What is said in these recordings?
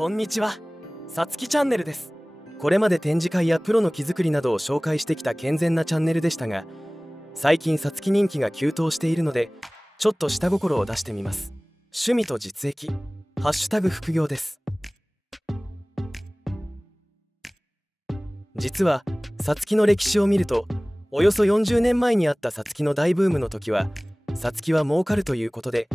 こんにちは、さつきチャンネルです。これまで展示会やプロの木作りなどを紹介してきた健全なチャンネルでしたが、最近さつき人気が急騰しているので、ちょっと下心を出してみます。趣味と実益、ハッシュタグ副業です。実はさつきの歴史を見ると、およそ40年前にあったさつきの大ブームの時は、さつきは儲かるということで、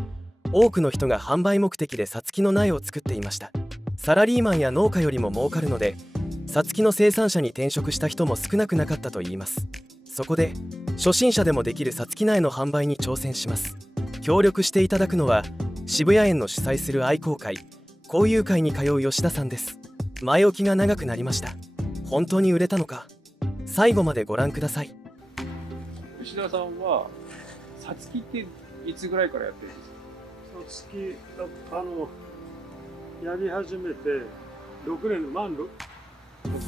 多くの人が販売目的でさつきの苗を作っていました。サラリーマンや農家よりも儲かるので、さつきの生産者に転職した人も少なくなかったといいます。そこで初心者でもできるさつき苗の販売に挑戦します。協力していただくのは、渋谷園の主催する愛好会、交友会に通う吉田さんです。前置きが長くなりました。本当に売れたのか、最後までご覧ください。吉田さんはさつきっていつぐらいからやってるんですか？さつきやり始めて6年、6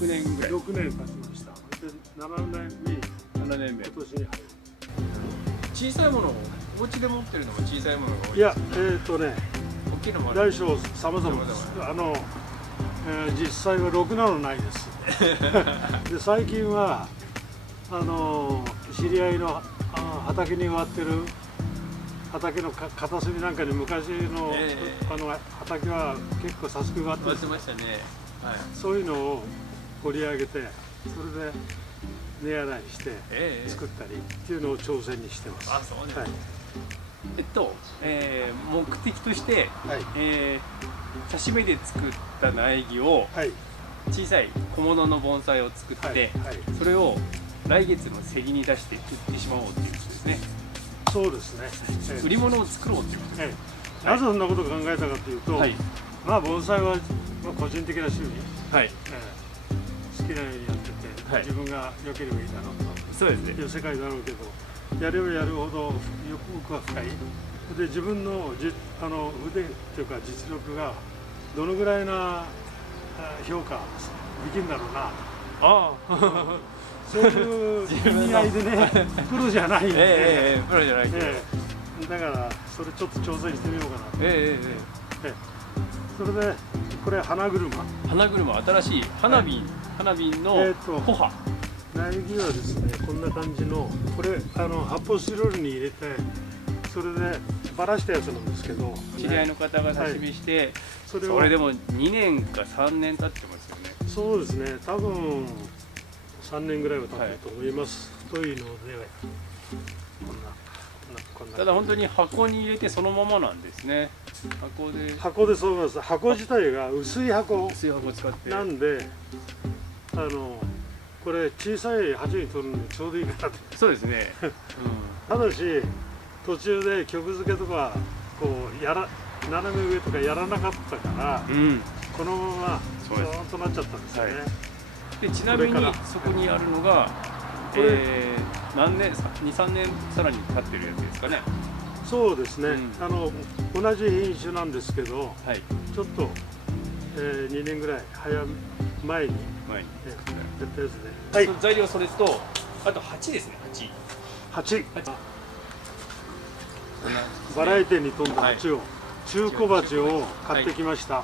年ぐらい。6年経ちました。で7年目、7年目。今年に入る。小さいものをお家で持ってるのも小さいものが多い。いや、大きいのもある。大小様々です。実際はろくなのないです。で最近は知り合いの畑に植わってる畑の片隅なんかに昔の、畑は結構さつき植わってましたね。はい。そういうのを掘り上げて、それで根洗いして作ったりっていうのを挑戦にしてます。あ、そうね。はい。目的として、刺し目で作った苗木を、小さい小物の盆栽を作って、それを来月の競りに出して売ってしまおうっていうことですね。そうですね。売り物を作ろうっていうことです。なぜそんなことを考えたかというと、まあ盆栽は個人的な趣味、好きなようにやってて、自分が良ければいいだろうと、そうですね、いう世界だろうけど、やればやるほど奥は深い。で自分の腕というか実力がどのぐらいな評価できるんだろうな。そういう意味合いでね、プロじゃないんで、プロじゃないけど、だからそれちょっと挑戦してみようかな。それでこれ花車、新しい花瓶の穂葉。苗木はですね、こんな感じの、これ発泡スチロールに入れて、それでばらしたやつなんですけど、知り合いの方が刺身して、それでも2年か3年経ってますよね。そうですね、多分3年ぐらいは経ったと思います。というので、こんな。ただ本当に箱に入れてそのままなんですね。箱でそうなんです。箱自体が薄い箱使ってなんで、これ小さい鉢に取るのにちょうどいいかなと。そうですね。ただし途中で曲付けとかこう斜め上とかやらなかったから、このままずーっとなっちゃったんですよね。でちなみにそこにあるのが、何年、2、3年さらに経ってるやつですかね。そうですね、同じ品種なんですけど、ちょっと、2年ぐらい前にやったやつで、材料それと、あと鉢ですね。鉢バラエティに富んだ鉢を、中古鉢を買ってきました。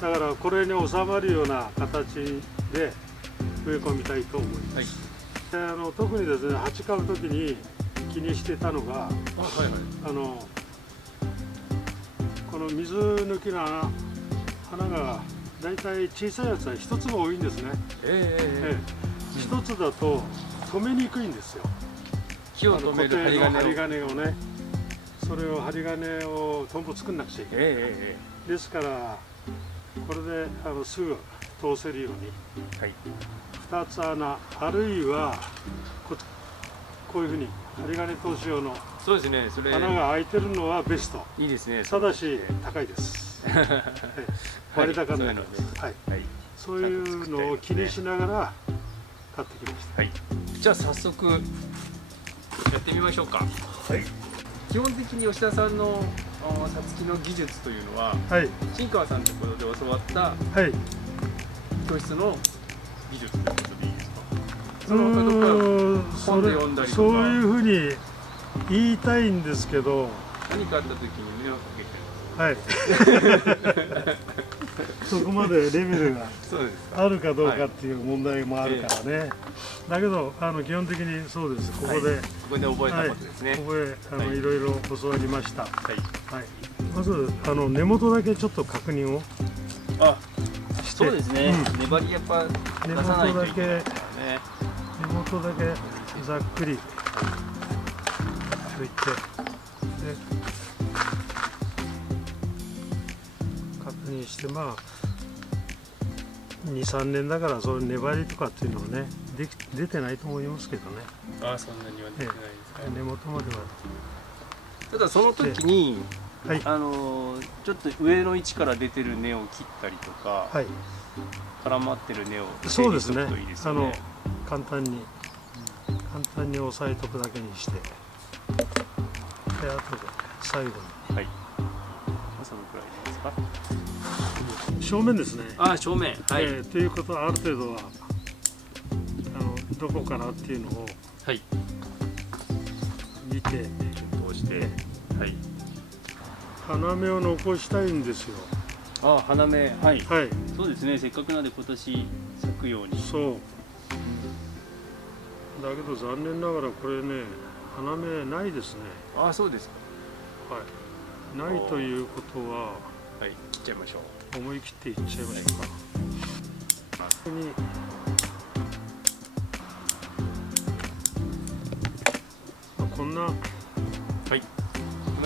だからこれに収まるような形で植え込みたいと思います。特にですね、鉢買う時に気にしてたのが、この水抜きの花がだいたい小さいやつは1つが多いんですね。1つだと止めにくいんですよ。火を止める針金をね、それを針金をトンボ作んなくちゃいけない。ですからこれですぐ通せるように、2つ穴、あるいはこういうふうに針金通し用の穴が開いてるのはベスト。いいですね。ただし高いです。割高になります。そういうのを気にしながら買ってきました。じゃあ早速やってみましょうか。基本的に吉田さんのさつきの技術というのは、新川さんのところで教わった教室の技術ということでいいですか？その他どこか本で読んだりとか。そういうふうに言いたいんですけど、何かあった時に迷惑かけてる。そこまでレベルがあるかどうかっていう問題もあるからね。だけど基本的にそうです。ここで覚えたことですね。ここでいろいろ教わりました。まず根元だけちょっと確認を。そうですね。粘りやっぱ出さないといけないからね。根元だけざっくり拭いて、で確認して、まあ2、3年だからそういう粘りとかっていうのはね出てないと思いますけどね。そんなには出てないですか。根元までは。ただその時にちょっと上の位置から出てる根を切ったりとか、絡まってる根をそうですね。簡単に押さえとくだけにして、であとで最後に。そのくらいですか。正面ですね。正面。ということはある程度はどこからっていうのを見て検討して、花芽を残したいんですよ。花芽、そうですね。せっかくなんで今年咲くように。そう。だけど残念ながらこれね、花芽ないですね。そうですか。ないということは、切っちゃいましょう。思い切っていっちゃいましょうか。ここにこんな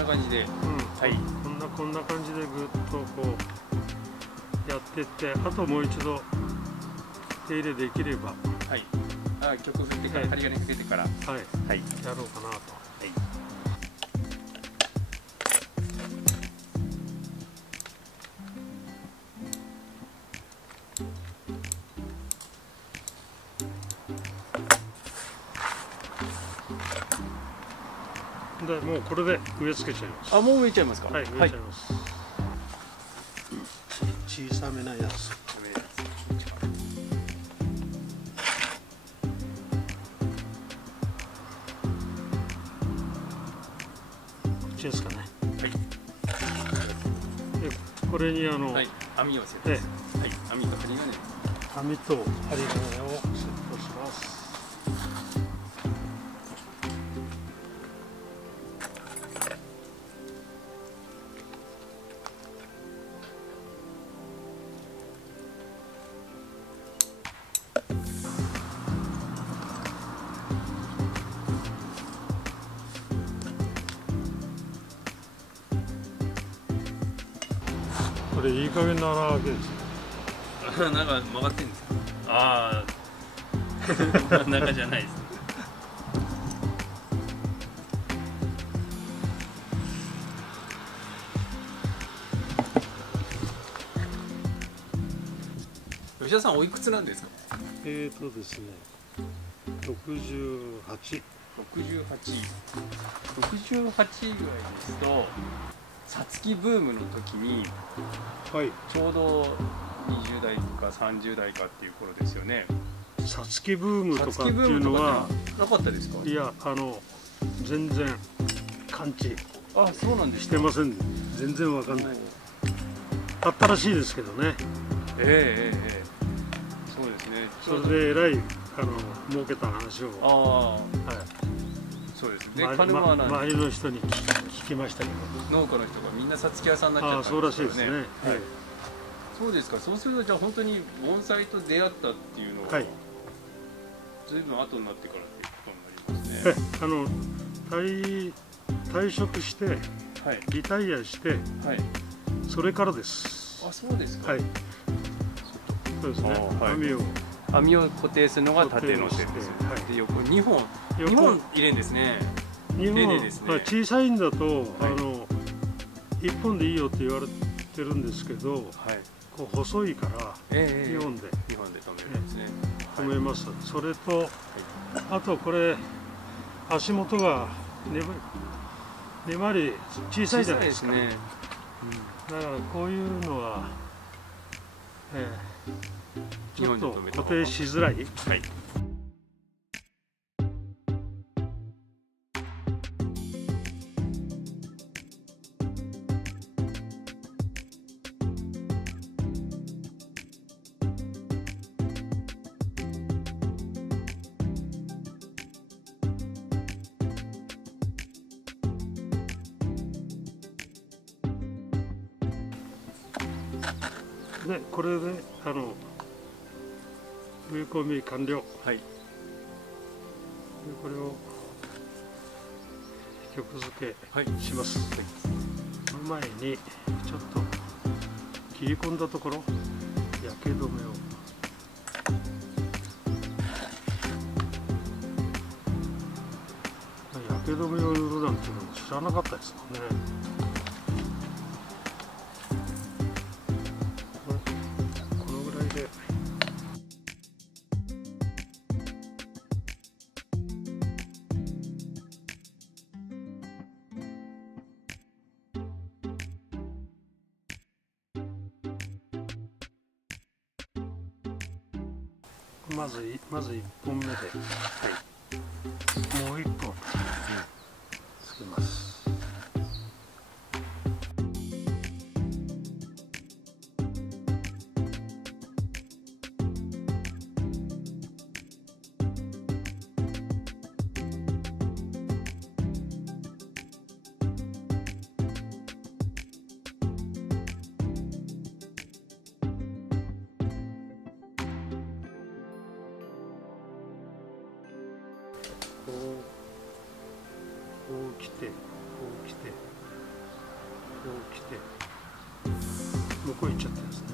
感じで、こんな感じでぐっとこうやってって、あともう一度手入れできれば、曲振ってから針金かけてから、やろうかなと。もうこれで植え付けちゃいます。もう植えちゃいますか。植えちゃいます。小さめなやつ。こっちですかね。でこれに網をセットです。網と針金。網と針金をセットします。これいい加減な穴開けです。なんか曲がってんですか。真ん中じゃないです。吉田さんおいくつなんですか。ですね、68ぐらいですと、さつきブームの時に、ちょうど20代か30代かっていう頃ですよね。さつきブームとかっていうのはなかったですか。いや、全然感知そうなんですしてません。全然わかんない。あったらしいですけどね。そうですね。それでえらい儲けた話をそうですね。周りの人に聞きましたけど、農家の人がみんなさつき屋さんになっちゃったんですよね。そうらしいですね。そうですか。そうするとじゃあ本当に盆栽と出会ったっていうのは、ずいぶん後になってからっていうことになりますね。退職してリタイアしてそれからです。そうですか。そうですね。網を固定するのが縦の線です。で横2本入れるんですね。2本小さいんだと1本でいいよって言われてるんですけど、こう細いから2本で止めるんですね。止めます。それとあとこれ足元が粘り小さいじゃないですか。だからこういうのはちょっと固定しづらい。でこれで植え込み完了。はい。でこれを曲付けします。はい、その前にちょっと切り込んだところ焼け止めを。焼け止めを塗るなんていうのも知らなかったですもんね。このぐらいで。まず1本目で、はい、もう1本つけます。こう来て、こう来て、こう来て、向こう行っちゃってるんですね。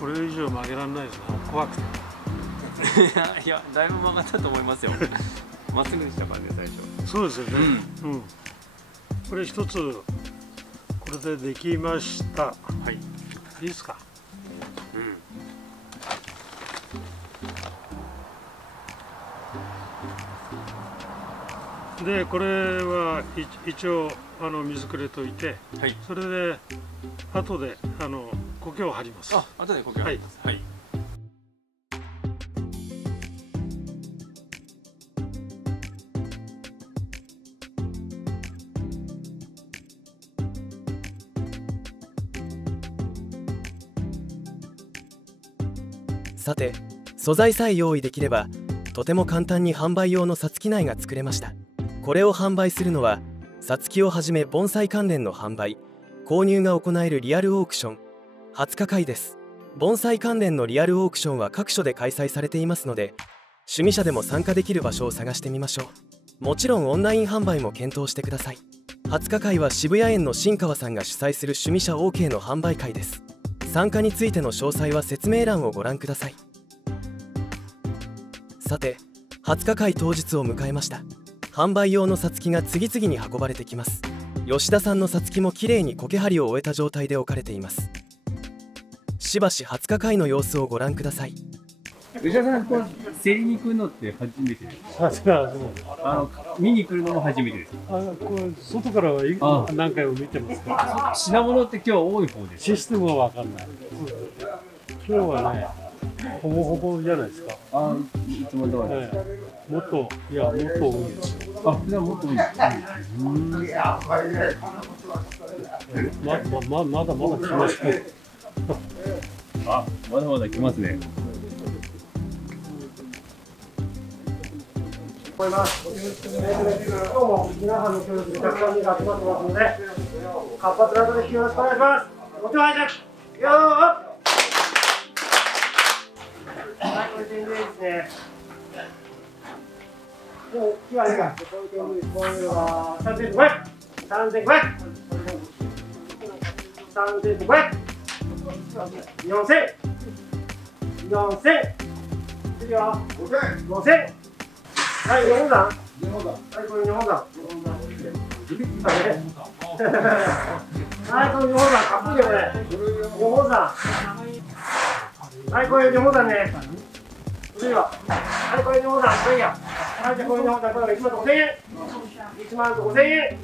これ以上曲げられないですね。怖くて。いや、だいぶ曲がったと思いますよ。まっすぐでしたからね、最初。そうですよね。うん。これ一つこれでできました。はい。いいですか。うん。でこれは一応水くれといて、はい、それで後で苔を張ります。あ、後で苔を張ります。はい。はい。さて、素材さえ用意できればとても簡単に販売用のさつき苗が作れました。これを販売するのはさつきをはじめ盆栽関連の販売購入が行えるリアルオークション20日会です。盆栽関連のリアルオークションは各所で開催されていますので、趣味者でも参加できる場所を探してみましょう。もちろんオンライン販売も検討してください。20日会は渋谷園の新川さんが主催する趣味者 OK の販売会です。参加についての詳細は説明欄をご覧ください。さて、20日会当日を迎えました。販売用のさつきが次々に運ばれてきます。吉田さんのさつきもきれいに苔張りを終えた状態で置かれています。しばし20日会の様子をご覧ください。吉田さん、こう競りに来るのって初めてですか？見に来るのも初めてですか？これ外からは何回も見てますか。品物って今日は多い方です。システムは分かんない。今日はね、ほぼほぼじゃないですか。いつも通り。もっと多いですよ。じゃあもっと多いです。まだまだ来ますね。まだまだ来ますね。思います。今日も皆さんの協力でたくさん人が集まってますので、活発なのでよろしくお願いします。お手前じゃよー。はい、これ全然いいですね。もう木はいいか。こういうのは3500、3500、3500、4000、4000、次は5000。はい、日本山。はい、これ日本山。はい、これ日本山、かっこいいよね。日本山。はい、これ日本山ね。次は。はい、これ日本山、これいいや。はい、じゃあこれ日本山、これが1万と5000円。1万と5000円。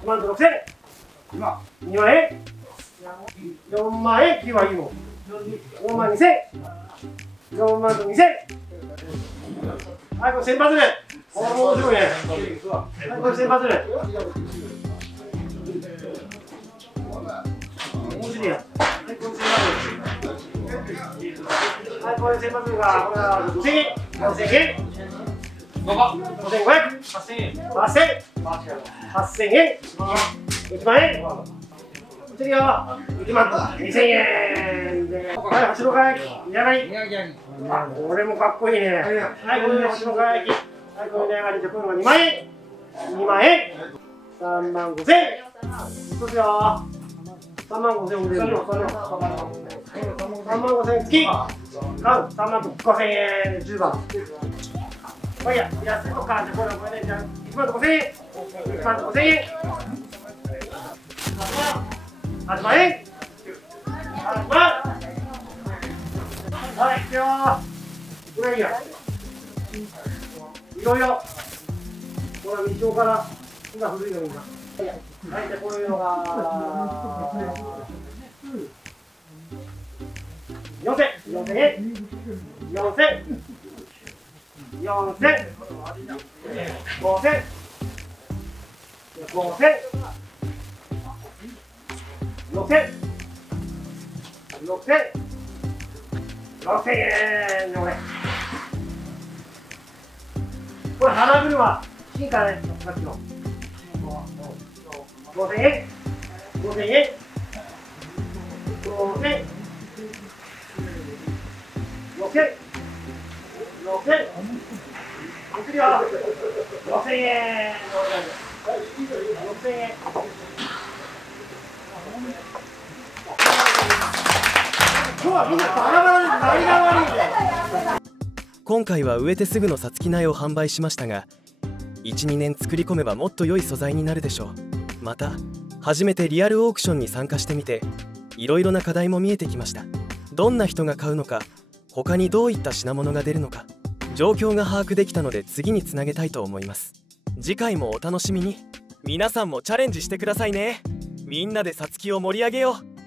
1万と6000円。2万円。4万円、9はいいもん。4万2000円。4万と2000円。はい、これ1000発目。これ面白いね。はい、これ1000発目。面白いや。はい、これ1000発目。はい、これ先発が5000円、4000円、5500、8000円、1万円、次は1万2000円で、はい、橋のかやき、宮上。あ、これもかっこいいね。はい、これで橋のかやき。はい、これで上がりで、これが2万円。2万円。3万5000円。そうですよ。3万5000円売れる。3万5000円月。買う。3万5000円。10番。まあいいや、安いとか、これで、じゃあ、1万5000円。1万5000円。8万円。8万。はい、いくよ。これいいや。いろいろ。これは未生から、今古いのみんな。はい、じゃあこういうのが。4000円。4000。5000。6000円でこれ花車進化ね、さっきの5000円5000円6000 6000 6000送りは6000円6000円今日はみんなバラバラで何が悪いんだよ。今回は植えてすぐのさつき苗を販売しましたが、 1、2年作り込めばもっと良い素材になるでしょう。また初めてリアルオークションに参加してみて、いろいろな課題も見えてきました。どんな人が買うのか、他にどういった品物が出るのか、状況が把握できたので次につなげたいと思います。次回もお楽しみに。皆さんもチャレンジしてくださいね。みんなでさつきを盛り上げよう。